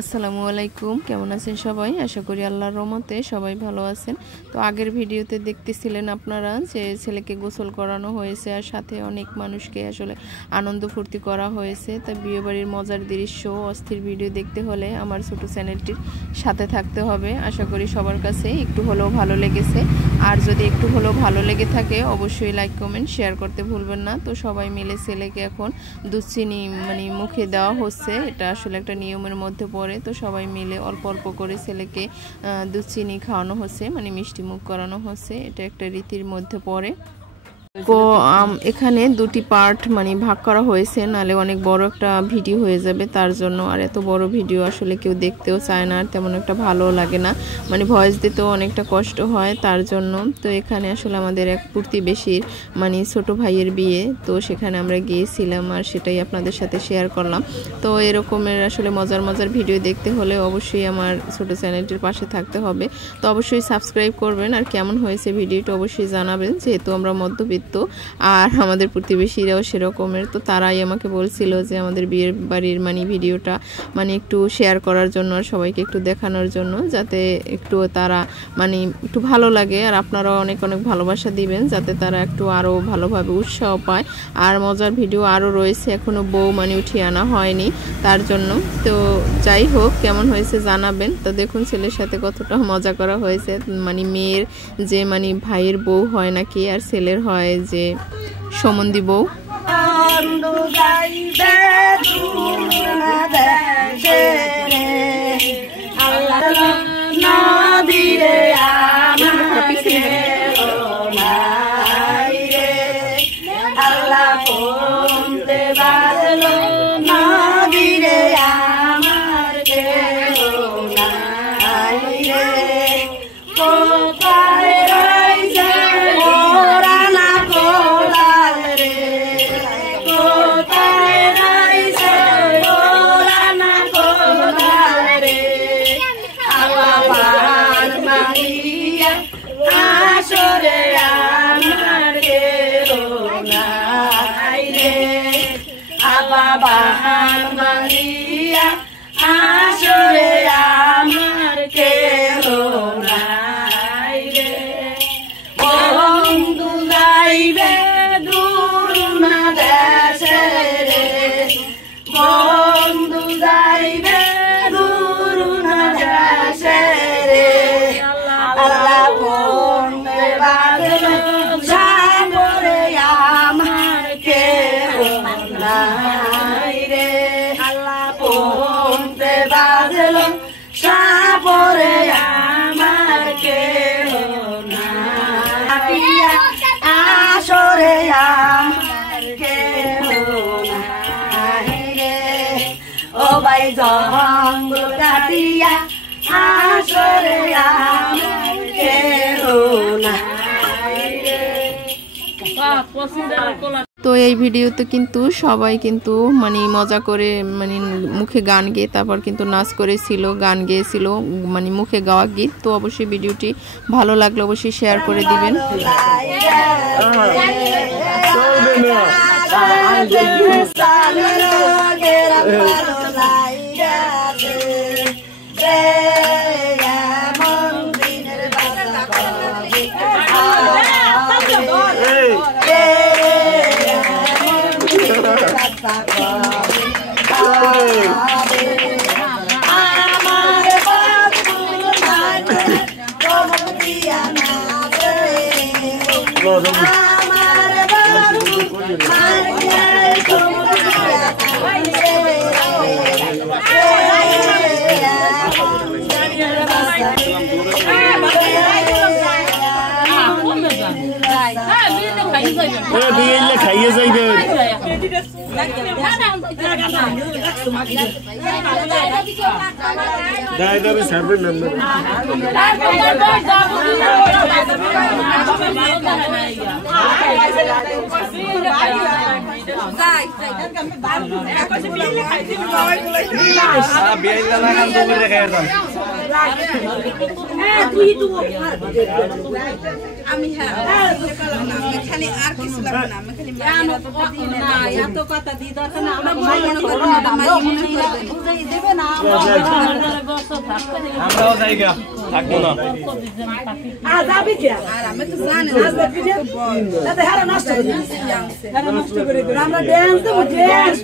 আসসালামু আলাইকুম, কেমন আছেন সবাই? আশা করি আল্লাহর রহমতে সবাই ভালো আছেন। তো আগের ভিডিওতে দেখতেছিলেন আপনারা যে ছেলেকে গোসল করানো হয়েছে আর সাথে অনেক মানুষকে আসলে আনন্দ ফুর্তি করা হয়েছে। তা বিয়েবাড়ির মজার দৃশ্য, অস্থির ভিডিও দেখতে হলে আমার ছোট চ্যানেলটির সাথে থাকতে হবে। আশা করি সবার কাছে একটু হলেও ভালো লেগেছে। আর যদি একটু হলেও ভালো লেগে থাকে অবশ্যই লাইক কমেন্ট শেয়ার করতে ভুলবেন না। তো সবাই মিলে ছেলেকে এখন দুধ চিনি মুখে দেওয়া হচ্ছে। এটা আসলে একটা নিয়মের মধ্যে পড়ে। তো সবাই মিলে অল্প অল্প করে ছেলেকে দুধ চিনি খাওয়ানো হচ্ছে, মিষ্টি মুখ করানো হচ্ছে। এটা একটা রীতির মধ্যে পড়ে। তো এখানে দুটি পার্ট ভাগ করা হয়েছে, নালে অনেক বড় একটা ভিডিও হয়ে যাবে তার জন্য। আর এত বড় ভিডিও আসলে কেউ দেখতেও চায় না, আর তেমন একটা ভালো লাগে না, ভয়েস দিতেও অনেকটা কষ্ট হয় তার জন্য। তো এখানে আসলে আমাদের এক প্রতিবেশীর ছোট ভাইয়ের বিয়ে, তো সেখানে আমরা গিয়েছিলাম আর সেটাই আপনাদের সাথে শেয়ার করলাম। তো এরকমের আসলে মজার মজার ভিডিও দেখতে হলে অবশ্যই আমার ছোট চ্যানেলটির পাশে থাকতে হবে। তো অবশ্যই সাবস্ক্রাইব করবেন, আর কেমন হয়েছে ভিডিওটা অবশ্যই জানাবেন, যেহেতু আমরা মধ্যবিত্ত আর আমাদের প্রতিবেশীরাও সেরকমের। তো তারাই আমাকে বলছিল যে আমাদের বিয়ের বাড়ির ভিডিওটা একটু শেয়ার করার জন্য আর সবাইকে একটু দেখানোর জন্য, যাতে একটু তারা একটু ভালো লাগে। আর আপনারাও অনেক অনেক ভালোবাসা দিবেন, যাতে তারা একটু আরও ভালোভাবে উৎসাহ পায়। আর মজার ভিডিও আরও রয়েছে, এখনও বউ উঠিয়ে আনা হয়নি তার জন্য। তো যাই হোক, কেমন হয়েছে জানাবেন। তো দেখুন ছেলের সাথে কতটা মজা করা হয়েছে। মেয়ের যে ভাইয়ের বউ হয় নাকি, আর ছেলের হয় যে সমন্ধি বউ। তো এই ভিডিওতে কিন্তু সবাই কিন্তু মজা করে মুখে গান গেয়ে তারপর কিন্তু নাচ করেছিল, গান গেয়েছিল, মুখে গাওয়া গীত। তো অবশ্যই ভিডিওটি ভালো লাগলে অবশ্যই শেয়ার করে দিবেন। খাইয়ে যাইবে আমি খালি আর কিছু লাগবে না, আমি খালি এত কথা দিয়ে দরকার না, আমরাও জায়গা থাকবো না আর আমি তো জানি নষ্ট করে আমরা ড্যান্স দেবো, ড্যান্স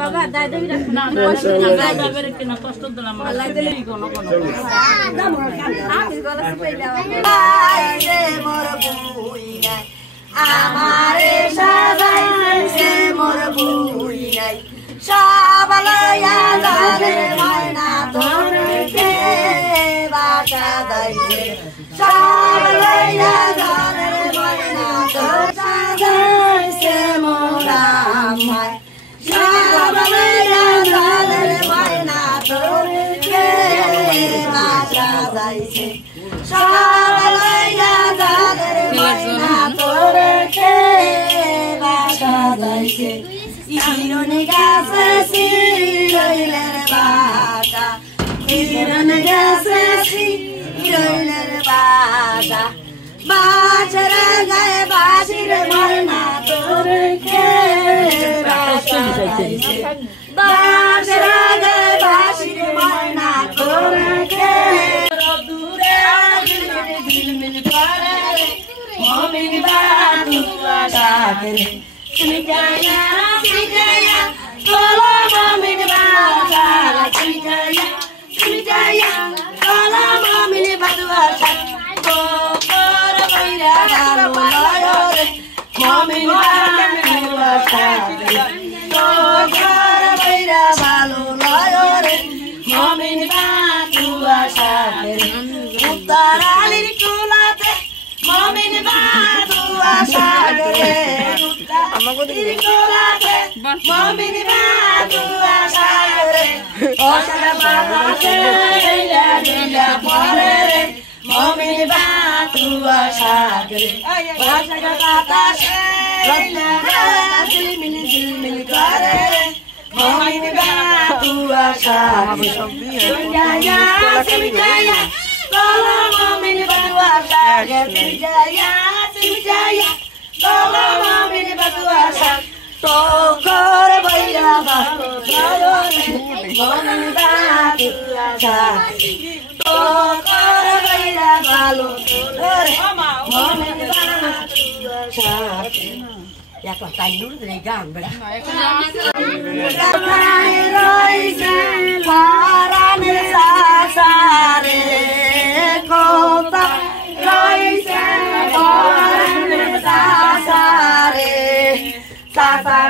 বাবা দাদা না কষ্ট দিলাম আমারে সাজাইছে মোর বুই নাই সবালয়া জানে ময়না তোরকে বাসা দাইছে সবালয়া জানে ময়না তোর সাজাইছে মোরা আমায় সবালয়া জানে ময়না তোরকে বাসা দাইছে সবালয়া জানে ময়না তোরকে বাসা দাইছে ইরনে গাছে শিরইলের বাসা ইরনে গাছে শিরইলের বাসা বাসের গায়ে বাসির ময়না তোরকে বাসা দাইছে বাসের গায়ে বাসির ময়না তোরকে দূরে ঝিলমিল করে মমিন বাতু আশা করে Sujaya, Sujaya, Kala Mamin Bata, Sujaya, Sujaya, Kala Mamin Bata, Kokora Vaira Dalore, Mamin Bata, Kokora Vaira Dalore, Mamin Bata, Uttarali Kulate, Mamin Bata, Momini batu asagre, osara batu ila porere. Momini batu asagre, osara batu ila jilmil karere. Momini batu asagre, Sujaya, Sujaya, Kala momini batu asagre, Sujaya, Sujaya. Kala momini batu asagre. Tokor baira balore, momini batu asagre. Tokor baira balore, momini batu asagre. Ya kau tayur legang belah. Kai roise parane sasare kota roise parane sasare. Sasa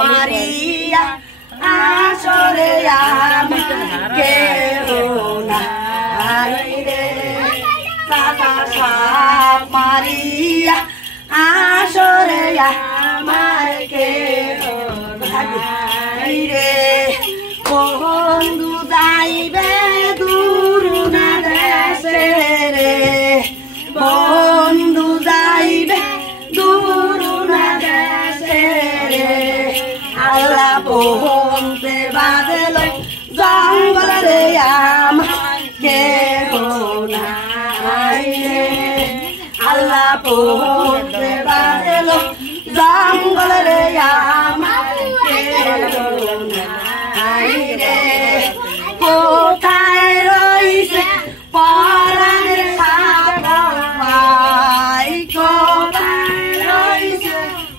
Maria asore ama kerona aire. Sasa Maria asore ama kerona aire. Kondu daibe duruna desere. Kondu daibe duruna desere. Allah pohonte badelo jangale ama kerona aire. Allah pohonte badelo jangale ama kerona aire. Kothai roise paraner sabai, kothai roise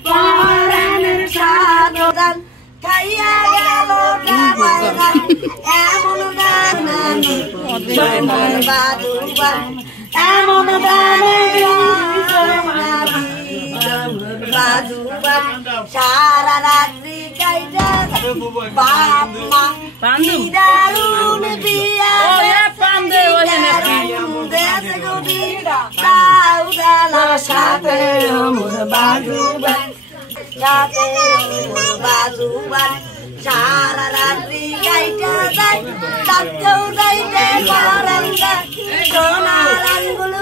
paraner sadodan kaiya gelo daman emon ganani emon baduba emon ganani baduba sara ratri kaita bapma Darun biya সাথে বাজুবান সারা রাত্রি গাইতে যায় ডাকতেও যাইতে পারেন না সোনার আঙ্গুল